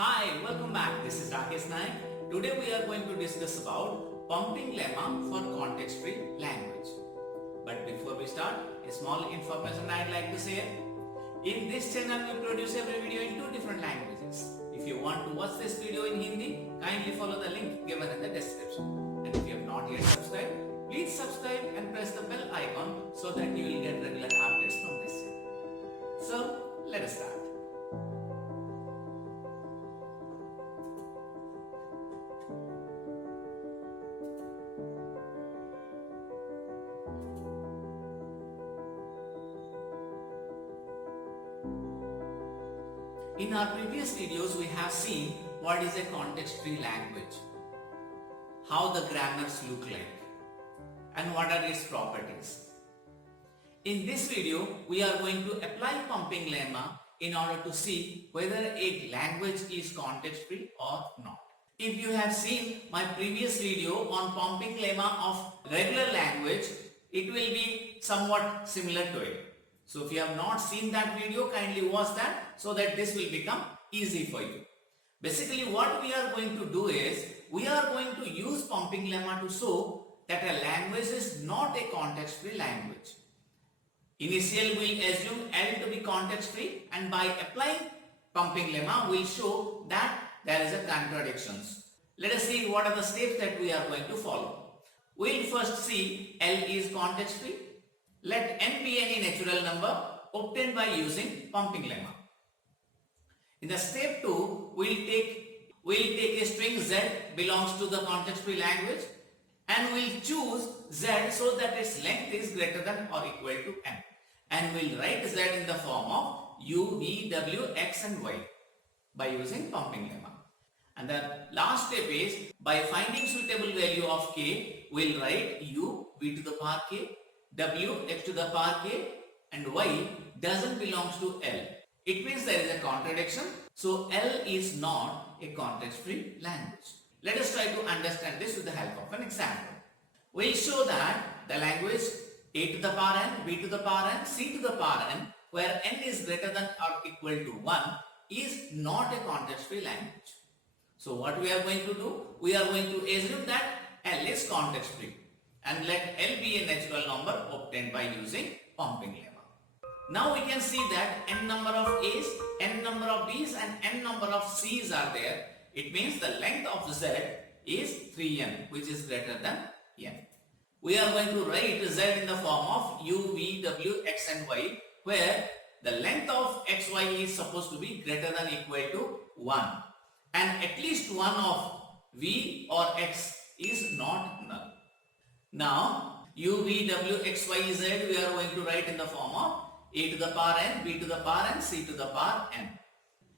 Hi, welcome back. This is Rakesh Naik. Today we are going to discuss about pumping lemma for context-free language. But before we start, a small information I'd like to share. In this channel, we produce every video in two different languages. If you want to watch this video in Hindi, kindly follow the link given in the description. And if you have not yet subscribed, please subscribe and press the bell icon so that you will get regular updates from this channel. So, let us start. In our previous videos, we have seen what is a context-free language, how the grammars look like, and what are its properties. In this video, we are going to apply pumping lemma in order to see whether a language is context-free or not. If you have seen my previous video on pumping lemma of regular language, it will be somewhat similar to it. So if you have not seen that video, kindly watch that so that this will become easy for you. Basically what we are going to do is, we are going to use pumping lemma to show that a language is not a context-free language. Initially we will assume L to be context-free, and by applying pumping lemma we will show that there is a contradictions. Let us see what are the steps that we are going to follow. We will first see L is context-free. Let n be any natural number obtained by using pumping lemma. In the step 2, we'll take a string z belongs to the context-free language, and we'll choose z so that its length is greater than or equal to n, and we'll write z in the form of u, v, w, x and y by using pumping lemma. And the last step is, by finding suitable value of k, we'll write u, v to the power k, w, x to the power k, and y doesn't belongs to L. It means there is a contradiction. So L is not a context-free language. Let us try to understand this with the help of an example. We'll show that the language a to the power n, b to the power n, c to the power n, where n is greater than or equal to 1, is not a context-free language. So what we are going to do? We are going to assume that L is context-free, and let L be a natural number obtained by using pumping lemma. Now we can see that n number of A's, n number of B's and n number of C's are there. It means the length of Z is 3n, which is greater than n. We are going to write Z in the form of u, v, w, x and y, where the length of x, y is supposed to be greater than equal to 1, and at least one of v or x is not null. Now, u, v, w, x, y, z we are going to write in the form of a to the power n, b to the power n, c to the power n.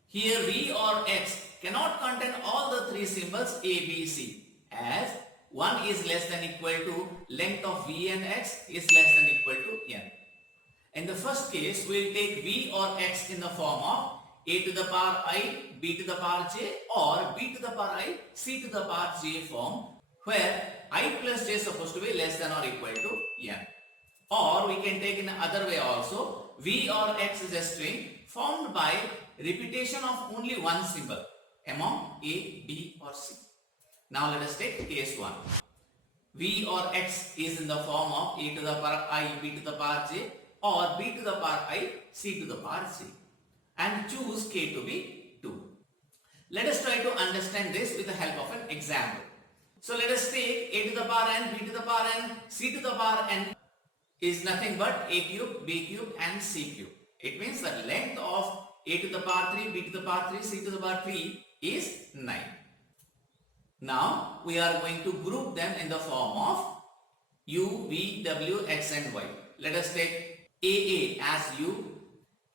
Here v or x cannot contain all the three symbols a, b, c, as 1 is less than equal to length of v and x is less than equal to n. In the first case, we will take v or x in the form of a to the power I, b to the power j, or b to the power I, c to the power j form, where I plus j is supposed to be less than or equal to n. Or we can take in another way also, v or x is a string formed by repetition of only one symbol among a, b or c. Now let us take case 1. v or x is in the form of a to the power I, b to the power j, or b to the power I, c to the power j, and choose k to be 2. Let us try to understand this with the help of an example. So let us take a to the power n, b to the power n, c to the power n is nothing but a cube, b cube and c cube. It means the length of a to the power 3, b to the power 3, c to the power 3 is 9. Now we are going to group them in the form of u, v, w, x and y. Let us take AA as u,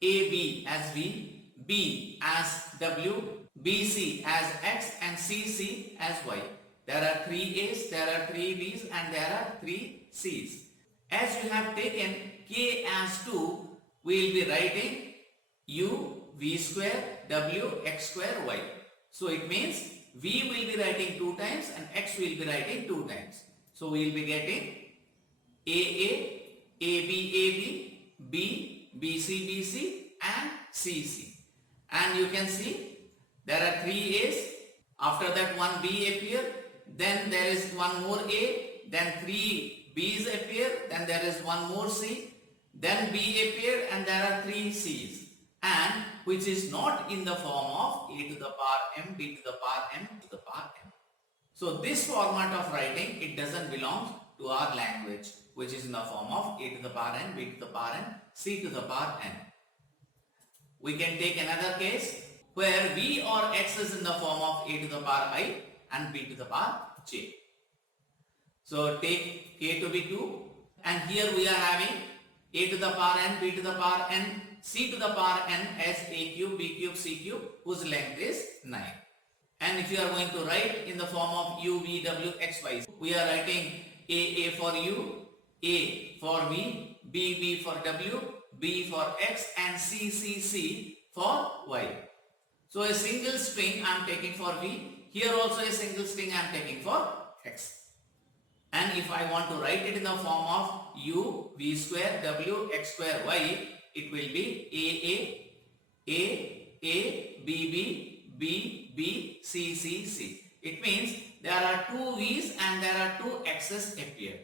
AB as v, B as w, BC as x and CC as y. There are 3 A's, there are 3 B's and there are 3 C's. As you have taken k as 2, we will be writing u, v square, w, x square, y. So it means v will be writing 2 times and x will be writing 2 times. So we will be getting AA, AB, B, BC, BC and CC. And you can see there are 3 A's. After that 1 B appear. Then there is one more A. Then 3 B's appear. Then there is one more C. Then B appear and there are 3 C's. And which is not in the form of a to the power m, b to the power m to the power m. So this format of writing, it doesn't belong to our language, which is in the form of a to the power n, b to the power n, c to the power n. We can take another case where v or x is in the form of a to the power I and b to the power j. So take k to be 2 and here we are having a to the power n, b to the power n, c to the power n as a cube, b cube, c cube whose length is 9. And if you are going to write in the form of u, v, w, x, y, we are writing a for u, a for v, b for w, b for x and c for y. So a single string I am taking for v, here also a single string I am taking for x. And if I want to write it in the form of u, v square, w, x square, y, it will be a, b, c. It means there are 2 v's and there are 2 x's appear.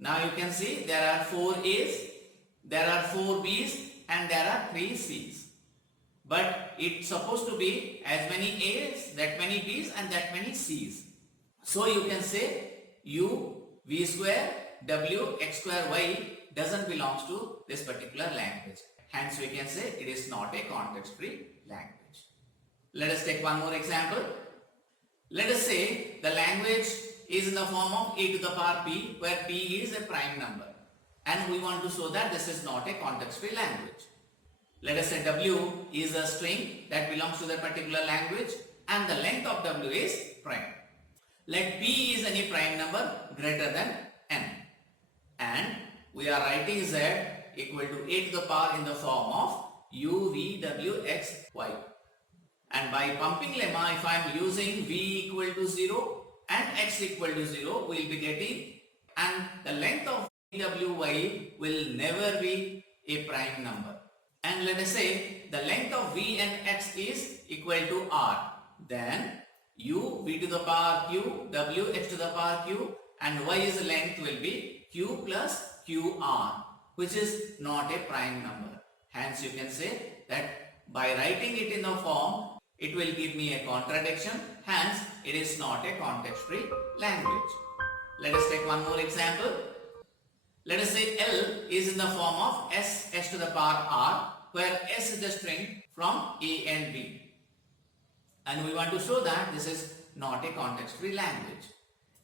Now you can see there are 4 a's, there are 4 b's and there are 3 c's. But it's supposed to be as many a's, that many b's and that many c's. So you can say u, v square, w, x square, y doesn't belong to this particular language. Hence we can say it is not a context-free language. Let us take one more example. Let us say the language is in the form of a to the power p, where p is a prime number. And we want to show that this is not a context-free language. Let us say w is a string that belongs to that particular language and the length of w is prime. Let p is any prime number greater than n. And we are writing z equal to a to the power in the form of u, v, w, x, y. And by pumping lemma, if I am using v equal to 0 and x equal to 0, we will be getting, and the length of w, y will never be a prime number. And let us say the length of v and x is equal to r. Then u, v to the power q, w, x to the power q and y's length will be q plus qr, which is not a prime number. Hence you can say that by writing it in the form, it will give me a contradiction. Hence it is not a context-free language. Let us take one more example. Let us say L is in the form of s to the power r, where s is the string from a and b. And we want to show that this is not a context-free language.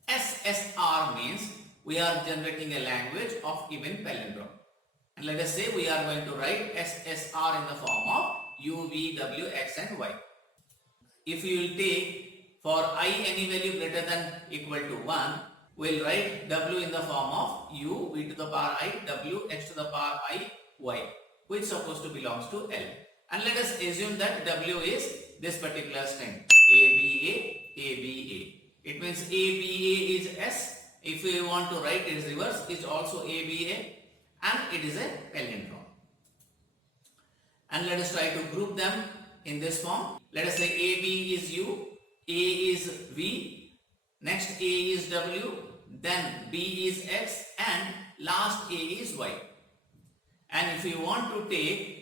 SSR means we are generating a language of even palindrome. And let us say we are going to write SSR in the form of u, v, w, x and y. If you will take for I any value greater than equal to 1, we will write w in the form of u, v to the power I, w, x to the power I, y, which supposed to belongs to L. And let us assume that w is this particular string ABA. It means ABA is S. If we want to write its reverse, is also ABA, and it is a palindrome. And let us try to group them in this form. Let us say AB is U, A is V, next A is W, then B is X, and last A is Y. And if you want to take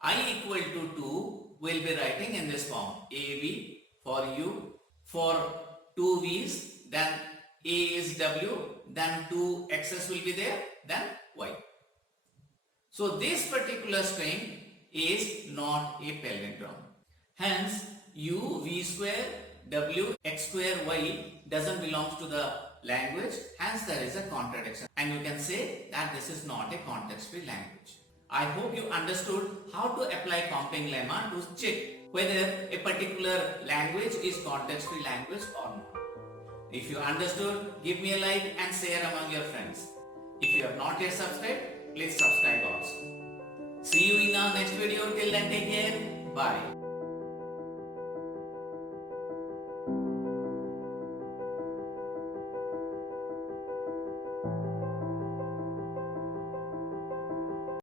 I equal to 2, we will be writing in this form AB for U, for 2 V's, then A is W, then 2 X's will be there, then Y. So this particular string is not a palindrome. Hence U, V square, W, X square, Y doesn't belong to the language. Hence there is a contradiction. And you can say that this is not a context-free language. I hope you understood how to apply pumping lemma to check whether a particular language is context-free language or not. If you understood, give me a like and share among your friends. If you have not yet subscribed, please subscribe also. See you in our next video. Till then, take care. Bye.